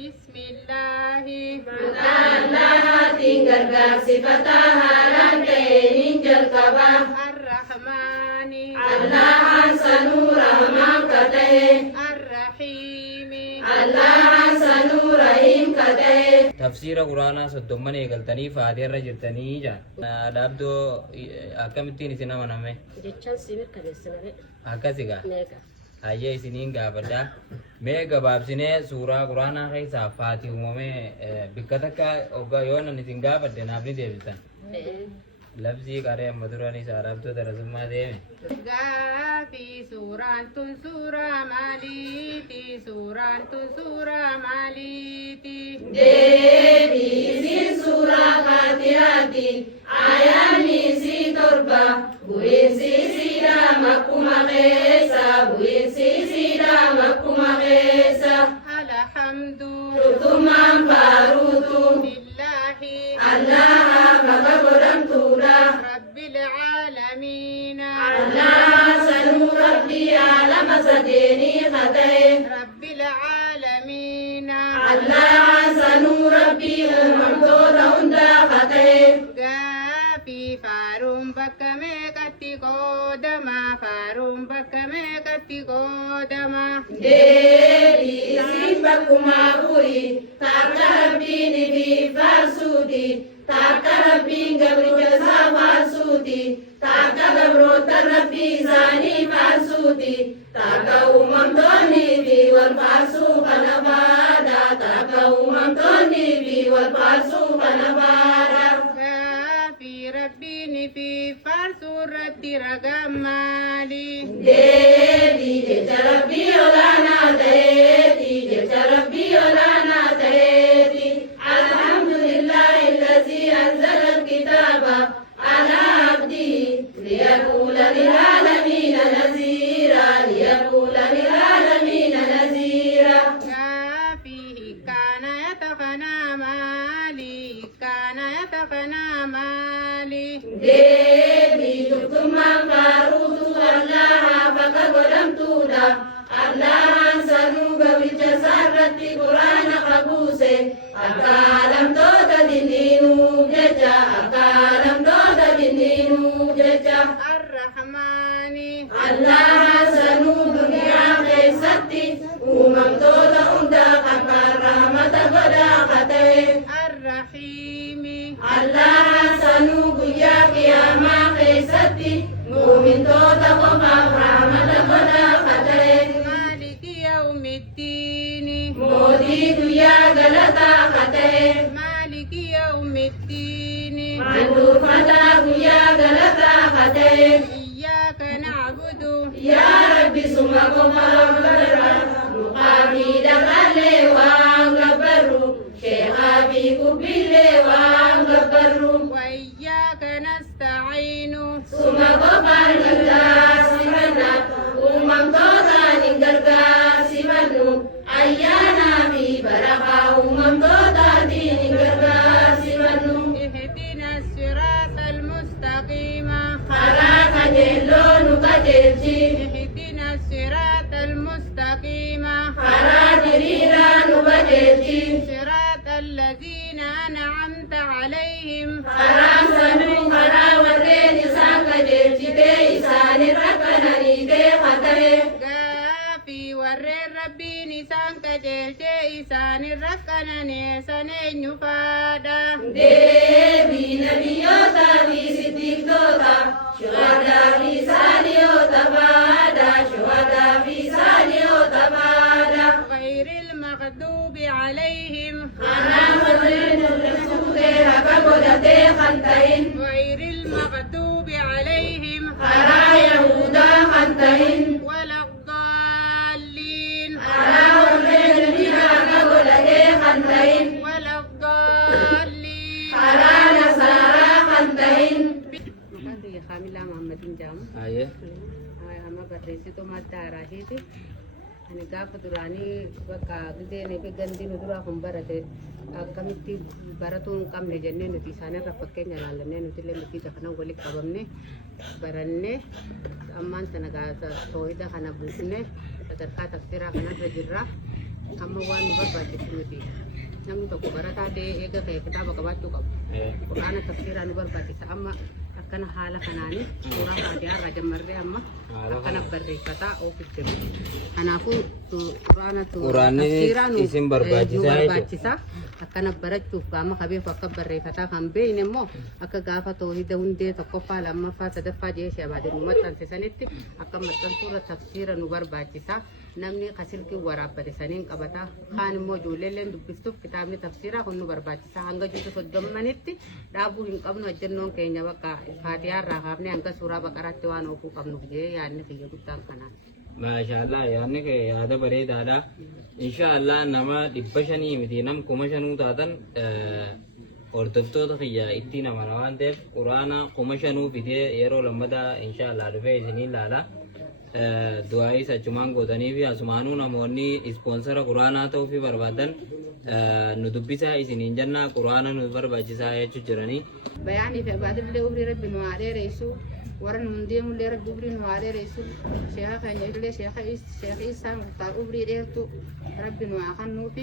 بسم الله مكا الله تنقرقر صفتها لنتي ننجل كبا الرحمن الله سنور رحمان كته الرحيم الله سنور رحيم كته تفسير قرآن صدومن يقلتني فاتير رجلتني جان دابدو أكمتين سنا منامه jechaan siimir kabeessinabe akkasiga meeqa ayyee isiniin gaafadha mee gabaabsinee suuraa quraanaa keessaa faatii uumamee bikka takka oggaa yoo nan isin gaafadde naaf ni deebisan labsii qaree amma duranii saarabtoota rasummaa deeme Gaafi suuraan tun suuraa maaliiti? Suuraan tun suuraa maaliiti? deebiisin suuraa faatihaatiin ayaanni si torba bu'iinsi siidhaa makkuma keessa bu'iinsi siidhaa makkuma keessa Alhamdu turtummaan faaruutu lillahi allaha bakka godhamtuudha rabbil aalamiin allaha sanuu rabbii aalama sadeenii kata'e rabbil aalamiin allaha sanuu rabbii uumamtoota hundaa kata'e Gaafi faaruun bakka meeqatti qoodama? Faaruun bakka meeqatti qoodama? deebiisin bakkuma buri takka rabbiin fi faarsuuti takka rabbiin gabricha isaa faarsuuti takka gabroota rabbii isaanii faarsuuti takka uumamtoonni fi wal faarsuu kana faada takka uumamtoonni fi wal faarsuu kana faada Gaafi rabbiin fi faarsuu irratti ragaan maali? deebii jecha rabbii olaanaa ta'eeti jecha rabbii olaanaa ta'eeti alhamdulillahi allazii anzala alkitaaba alaa abdihi liyakuuna lilaalamiina naziira liyakuuna lilaalamiina naziira Gaafi hiikkaana yatakanaa maali? Hiikkaana yatakanaa maali? deebii turtummaan faaruutu allaha bakka godhamtuudha allahan sanuu gabricha isaarratti quraana qabuuse akka alamtoota dinniinuuf jecha akka alamtoota dinniinuuf jecha Arrahmaani allaha sanuu duniyaa keessatti uumamtoota hundaa akka rahmata godhaa kata'e Arrahiimi allaha sanuu guyyaa qiyaamaa keessatti muumintoota qofaaf rahmata godhaa kata'e Maaliki yawmiddiini mootii guyyaa galataa kata'e Maaliki yawmiddiini handurfataa guyyaa galataa kata'e Iyyaaka na'budu yaa rabbi suma qofaaf barra muqaamii dhaqallee waan gabbarru sheekaa fi kubbillee waan gabbarru wa iyyaaka nasta'iinu suma qofaan gargaarsifanna uumamtootaan hin gargaarsifannu ayyaanaa fi barakaa uumamtootaatiin hin gargaarsifannu ihdina siraata almustaqiima karaa qajeelloo nu qajeelchi ihdina siraata almustaqiima karaa diriiraa nu qajeelchi siraata alladhiina an'amta alayhim karaa sanuu karaa warreen isaan qajeelchitee isaanirra kananiitee kata'e Gaafi warreen rabbiin isaan qajeelchee isaanirra qananeessan eenyu faadha? deebii nabiyyootaa fi siddiiqtoota shuhadaa fi saalihoota faada shuhadaa fi saalihoota faada غير المغضوب عليهم kanaa warreen nurra fuutee haka godhatee kan ta'in غير المغضوب عليهم karaa yahudaa kan ta'in ولا الضالين karaa warreen bira haka godhatee kan ta'in ولا الضالين karaa nasaaraa kan ta'in maqaan biyya kaamilaa Muhammadin jedhamu ayyee amma barreessituu madda Araashiiti ani gaafa duraanii bakka gideen fi gandi nu duraa kun barate akkamitti baratuu hin qabne jennee nuti isaanirra fakkeenya ilaallannee nuti illee mitiisa kana walitti qabamne barannee ammaan sana gaasa too'ida kana buufne sadarkaa tafsiraa kanarra jirra amma waan nu barbaachisu nuti namni tokko barataa ta'ee eega ka'e kitaaba qabaachuu qabu. Quraana tafsiraa nu barbaachisa amma akkana haala kanaanii suuraa faatihaa irraa jammarree amma akkana barreeffataa ofiif jiru. Kanaafuu tafsiraa nu barbaachisa akkana barachuuf gaama qabeef akka barreeffataa kan beeyne immoo akka gaafa toohida hundee tokkoffaa lammaffaa sadaffaa jeeshee abaadee nu maxxansisanitti akka maxxansuura tafsiira nu barbaachisa. Namni kasilkii waraabbate saniin qabataa kaan immoo ijoolleelleen dubbiftuuf kitaabni tafsiraa kun nu barbaachisa hanga jiru soddommanitti dhaabuu hin qabnu ajjannoon keenya bakka faatihaa irraa kaafnee hanga suuraa baqaraatti waan oofuu qabnuuf jee yaadni kiyya guddaan kanaan. Maashaallah yaadni kee yaada bareedaadha. Inshaallah nama 500 miti nam 5,000 taatan hordoftoota kiyya itti namana waan ta'eef quraana 5,000 fidee yeroo lammataa inshaallah dhufee isinii ilaala. Du'aayis achumaan gootanii fi asumaanuu namoonni ispoonsara quraanaa ta'uu fi barbaadan nu dubbisaa isiniin jennaa quraana nu barbaachisaa jechuu jiranii. Bayaanii fi abaadillee umrii rabbi nu haa dheereessu warra nu deemullee rabbi umrii nu haa dheereessu sheekha keenya illee sheekha isaan umrii dheertu rabbi nu haa kennuufi.